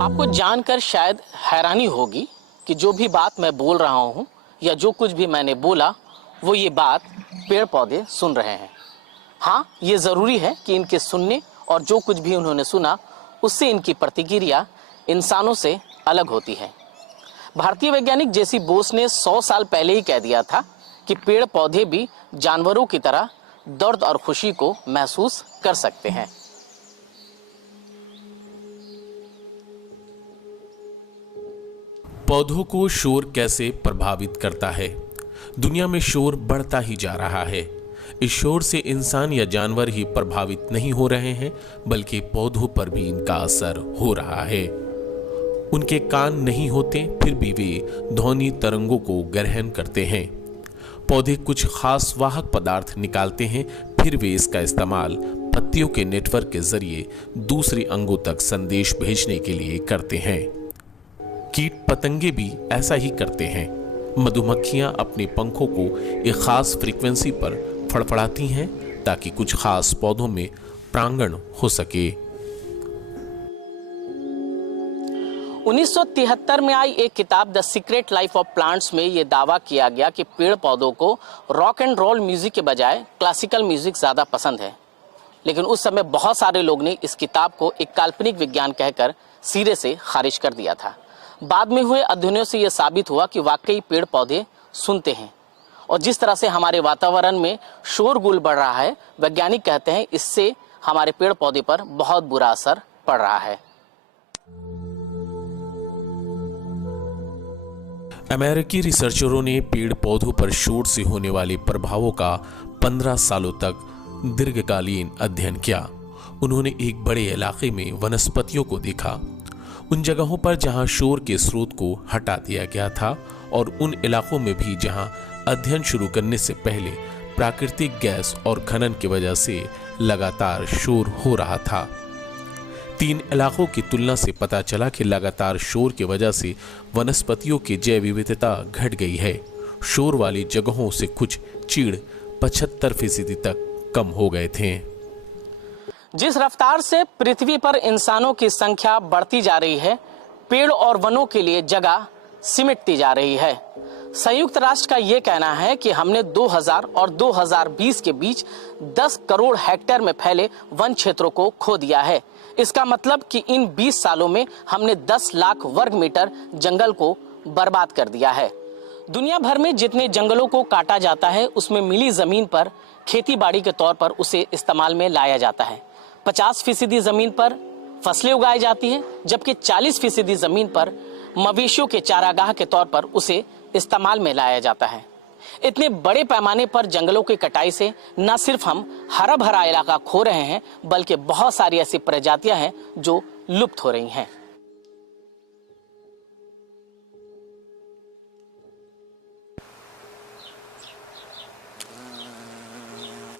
आपको जानकर शायद हैरानी होगी कि जो भी बात मैं बोल रहा हूँ या जो कुछ भी मैंने बोला वो ये बात पेड़ पौधे सुन रहे हैं। हाँ, ये ज़रूरी है कि इनके सुनने और जो कुछ भी उन्होंने सुना उससे इनकी प्रतिक्रिया इंसानों से अलग होती है। भारतीय वैज्ञानिक जेसी बोस ने 100 साल पहले ही कह दिया था कि पेड़ पौधे भी जानवरों की तरह दर्द और खुशी को महसूस कर सकते हैं। पौधों को शोर कैसे प्रभावित करता है? दुनिया में शोर बढ़ता ही जा रहा है। इस शोर से इंसान या जानवर ही प्रभावित नहीं हो रहे हैं, बल्कि पौधों पर भी इनका असर हो रहा है। उनके कान नहीं होते, फिर भी वे ध्वनि तरंगों को ग्रहण करते हैं। पौधे कुछ खास वाहक पदार्थ निकालते हैं, फिर वे इसका इस्तेमाल पत्तियों के नेटवर्क के जरिए दूसरी अंगों तक संदेश भेजने के लिए करते हैं। कीट पतंगे भी ऐसा ही करते हैं। मधुमक्खियां अपने पंखों को एक खास फ्रीक्वेंसी पर फड़फड़ाती हैं ताकि कुछ खास पौधों में परागण हो सके। 1973 में आई एक किताब the secret life of plants में यह दावा किया गया कि पेड़ पौधों को रॉक एंड रोल म्यूजिक के बजाय क्लासिकल म्यूजिक ज्यादा पसंद है। लेकिन उस समय बहुत सारे लोग ने इस किताब को एक काल्पनिक विज्ञान कहकर सिरे से खारिज कर दिया था। बाद में हुए अध्ययनों से यह साबित हुआ कि वाकई पेड़ पौधे सुनते हैं और जिस तरह से हमारे वातावरण में शोरगुल बढ़ रहा है, वैज्ञानिक कहते हैं इससे हमारे पेड़ पौधे पर बहुत बुरा असर पड़ रहा है। अमेरिकी रिसर्चरों ने पेड़ पौधों पर शोर से होने वाले प्रभावों का 15 सालों तक दीर्घकालीन अध्ययन किया। उन्होंने एक बड़े इलाके में वनस्पतियों को देखा, उन जगहों पर जहां शोर के स्रोत को हटा दिया गया था और उन इलाकों में भी जहां अध्ययन शुरू करने से पहले प्राकृतिक गैस और खनन की वजह से लगातार शोर हो रहा था। 3 इलाकों की तुलना से पता चला कि लगातार शोर की वजह से वनस्पतियों की जैव विविधता घट गई है। शोर वाली जगहों से कुछ चीड़ 75% तक कम हो गए थे। जिस रफ्तार से पृथ्वी पर इंसानों की संख्या बढ़ती जा रही है, पेड़ और वनों के लिए जगह सिमटती जा रही है। संयुक्त राष्ट्र का यह कहना है कि हमने 2000 और 2020 के बीच 10 करोड़ हेक्टेयर में फैले वन क्षेत्रों को खो दिया है। इसका मतलब कि इन 20 सालों में हमने 10 लाख वर्ग मीटर जंगल को बर्बाद कर दिया है। दुनिया भर में जितने जंगलों को काटा जाता है, उसमें मिली जमीन पर खेती बाड़ी के तौर पर उसे इस्तेमाल में लाया जाता है। 50% जमीन पर फसलें उगाई जाती हैं, जबकि 40% जमीन पर मवेशियों के चारागाह के तौर पर उसे इस्तेमाल में लाया जाता है। इतने बड़े पैमाने पर जंगलों की कटाई से न सिर्फ हम हरा भरा इलाका खो रहे हैं, बल्कि बहुत सारी ऐसी प्रजातियां हैं जो लुप्त हो रही हैं।